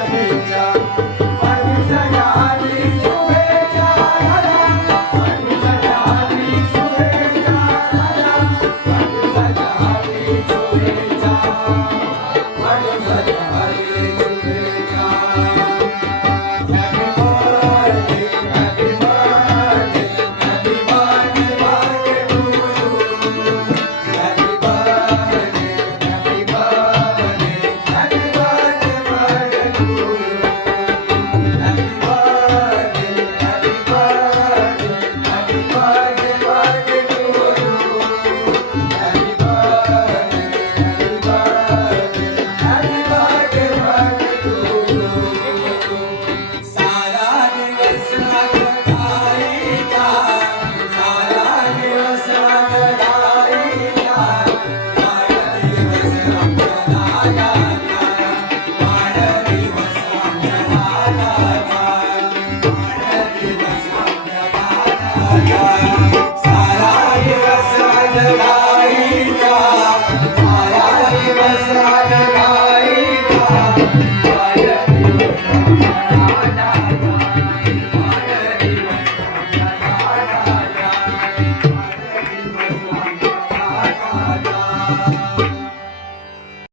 Hare Hare God.